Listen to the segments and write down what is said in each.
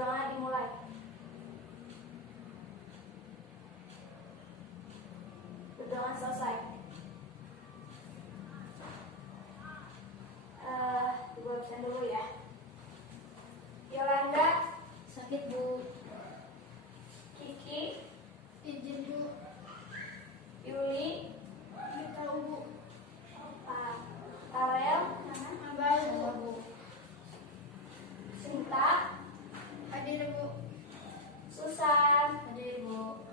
perjuangan dimulai. Perjuangan selesai. Ibu absen dulu ya. Yolanda Sakit, Bu. Kiki Izin, Bu. Yuli Nggak tahu, Bu. Tarel Abang, Bu. Sinta Hadir, Bu. Susan. Hadir, Bu.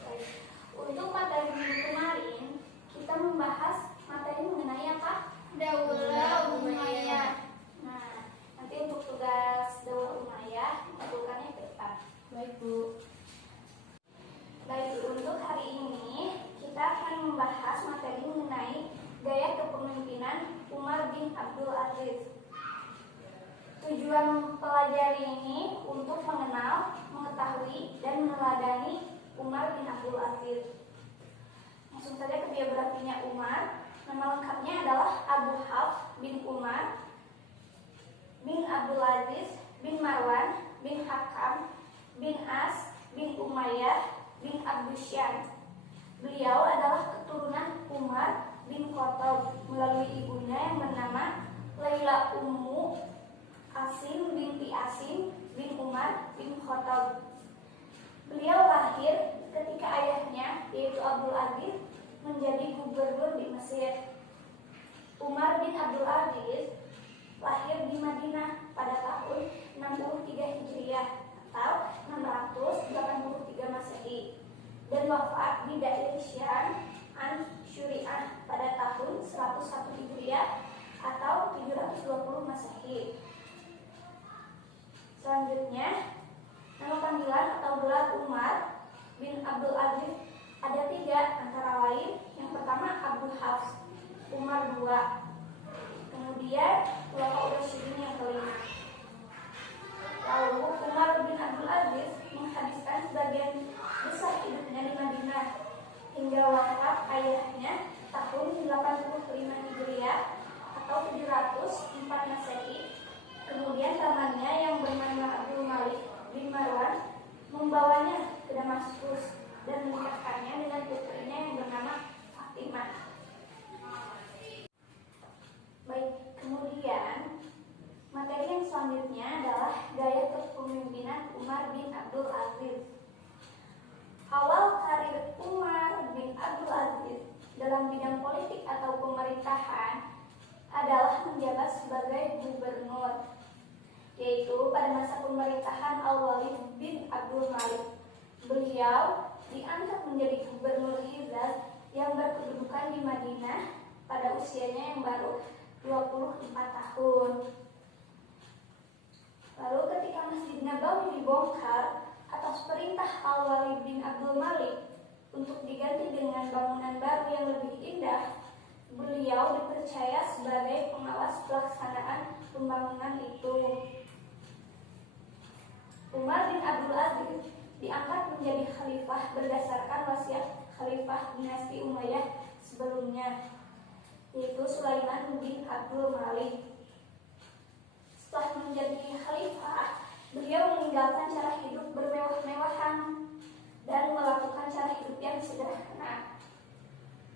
Baik. Untuk materi minggu kemarin kita membahas materi mengenai apa? Daulah Umayyah. Nah, nanti untuk tugas Daulah Umayyah mengumpulkannya ke depan. Baik, Bu. Baik, untuk hari ini kita akan membahas materi mengenai gaya kepemimpinan Umar bin Abdul Aziz. Tujuan mempelajari ini untuk mengenal, mengetahui, dan meneladani Umar bin Abdul Aziz. Langsung saja ke biografinya Umar. Nama lengkapnya adalah Abu Hafs bin Umar bin Abdul Aziz bin Marwan bin Hakam bin As bin Umayyah bin Abdusyan. Beliau adalah keturunan Umar bin Khattab melalui ibunya yang bernama Laila Ummu Asim binti Asim bin Umar bin Khattab. Beliau lahir ketika ayahnya, yaitu Abdul Aziz, menjadi gubernur di Mesir. Umar bin Abdul Aziz lahir di Madinah pada tahun 63 Hijriah atau 683 Masehi dan wafat di daerah Syam An-Syuri'ah pada tahun 101 Hijriah atau 720 Masehi. Selanjutnya, nama panggilan atau gelar Umar bin Abdul Aziz ada 3, antara lain yang pertama Abu Hafs, Umar 2, kemudian Khulafaur Rasyidin yang kelima. Lalu Umar bin Abdul Aziz menghabiskan sebagian besar hidupnya di Madinah hingga wafat ayahnya tahun 85 Hijriah atau 704 Masehi. Kemudian pamannya yang bernama Abdul Malik bin Marwan membawanya ke Damaskus dan menikahkannya dengan putrinya yang bernama Fatimah. Baik, kemudian materi yang selanjutnya adalah gaya kepemimpinan Umar bin Abdul Aziz. Awal karir Umar bin Abdul Aziz dalam bidang politik atau pemerintahan adalah menjabat sebagai gubernur, yaitu pada masa pemerintahan Al-Walid bin Abdul Malik. Beliau diangkat menjadi gubernur Hijaz yang berkedudukan di Madinah pada usianya yang baru 24 tahun. Lalu ketika Masjid Nabawi dibongkar atas perintah Al-Walid bin Abdul Malik untuk diganti dengan bangunan baru yang lebih indah, beliau dipercaya sebagai pengawas pelaksanaan pembangunan itu. Umar bin Abdul Aziz diangkat menjadi khalifah berdasarkan wasiat khalifah dinasti Umayyah sebelumnya, yaitu Sulaiman bin Abdul Malik. Setelah menjadi khalifah, beliau meninggalkan cara hidup bermewah-mewahan dan melakukan cara hidup yang sederhana.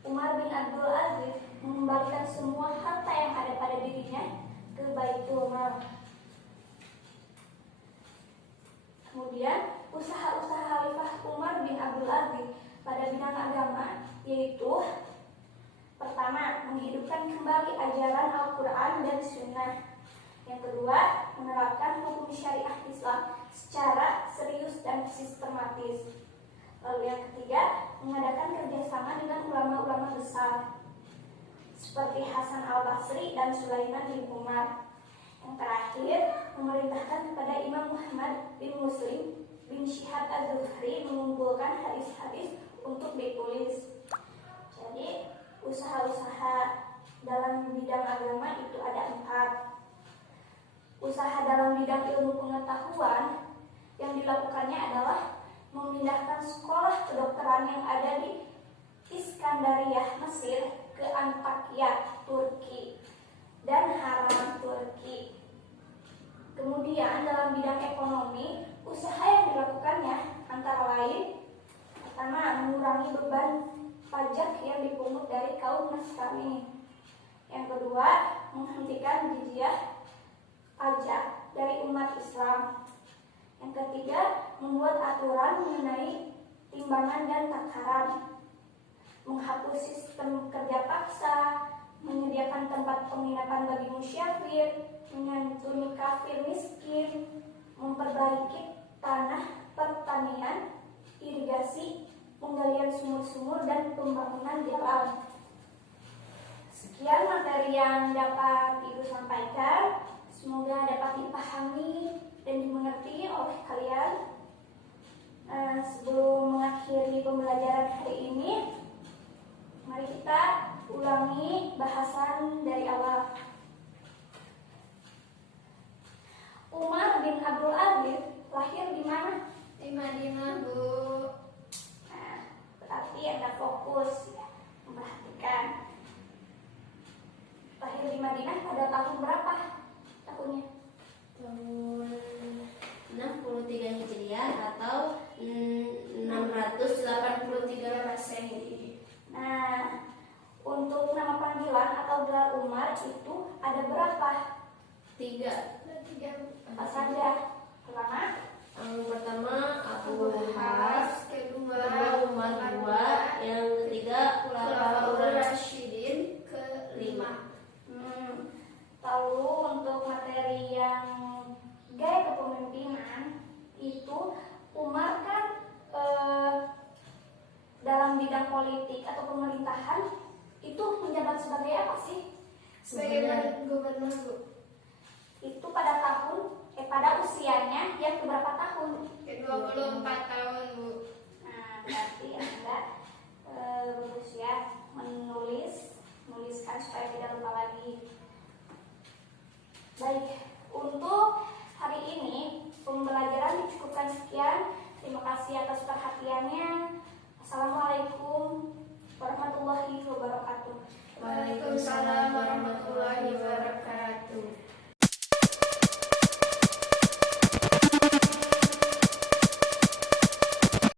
Umar bin Abdul Aziz mengembalikan semua harta yang ada pada dirinya ke Baitul Mal. Kemudian, usaha-usaha Khalifah Umar bin Abdul Aziz pada bidang agama yaitu pertama, menghidupkan kembali ajaran Al-Quran dan Sunnah. Yang kedua, menerapkan hukum syariah Islam secara serius dan sistematis. Lalu yang ketiga, mengadakan kerjasama dengan ulama-ulama besar seperti Hasan al-Basri dan Sulaiman bin Umar. Yang terakhir, memerintahkan kepada Imam Muhammad bin Muslim bin Syihab az-Zuhri mengumpulkan hadis-hadis untuk ditulis. Jadi, usaha-usaha dalam bidang agama itu ada 4. Usaha dalam bidang ilmu pengetahuan yang dilakukannya adalah memindahkan sekolah kedokteran yang ada di Iskandariyah, Mesir ke Antakya, Turki dan Haram, Turki. Kemudian Kemudian dalam bidang ekonomi, usaha yang dilakukannya antara lain: pertama, mengurangi beban pajak yang dipungut dari kaum Nasrani. Yang kedua, menghentikan jizyah pajak dari umat Islam. Yang ketiga, membuat aturan mengenai timbangan dan takaran, menghapus sistem kerja paksa, menyediakan tempat penginapan bagi musyafir, menyantuni kafir miskin, memperbaiki tanah pertanian, irigasi, penggalian sumur-sumur, dan pembangunan jalan. Sekian materi yang dapat Ibu sampaikan. Semoga dapat dipahami dan dimengerti oleh kalian. Sebelum mengakhiri pembelajaran hari ini, mari kita ulangi bahasan dari awal. Umar bin Abdul Aziz lahir di mana? Di Madinah, Bu. Nah, berarti Anda fokus ya, memperhatikan. Lahir di Madinah pada tahun berapa? Tahunnya? Tahun 63 Hijriah atau 683 Masehi. Nah, untuk nama panggilan atau gelar Umar itu ada berapa? 3. Ada 3, Bu. Apa saja? Pertama, Yang pertama Abu Hafs, kedua Umar 2, yang ketiga Khulafaur Khulafaur Rasyidin, kelima. Lalu untuk materi yang gaya kepemimpinan itu, Umar kan dalam bidang politik atau pemerintahan itu menjabat sebagai apa sih? Sebagai gubernur, Bu. Itu pada usianya yang keberapa tahun? Ke-24 tahun, Bu. Nah, berarti Anda bagus ya menuliskan supaya tidak lupa lagi. Baik, untuk hari ini pembelajaran dicukupkan sekian. Terima kasih atas perhatiannya. Assalamualaikum warahmatullahi wabarakatuh.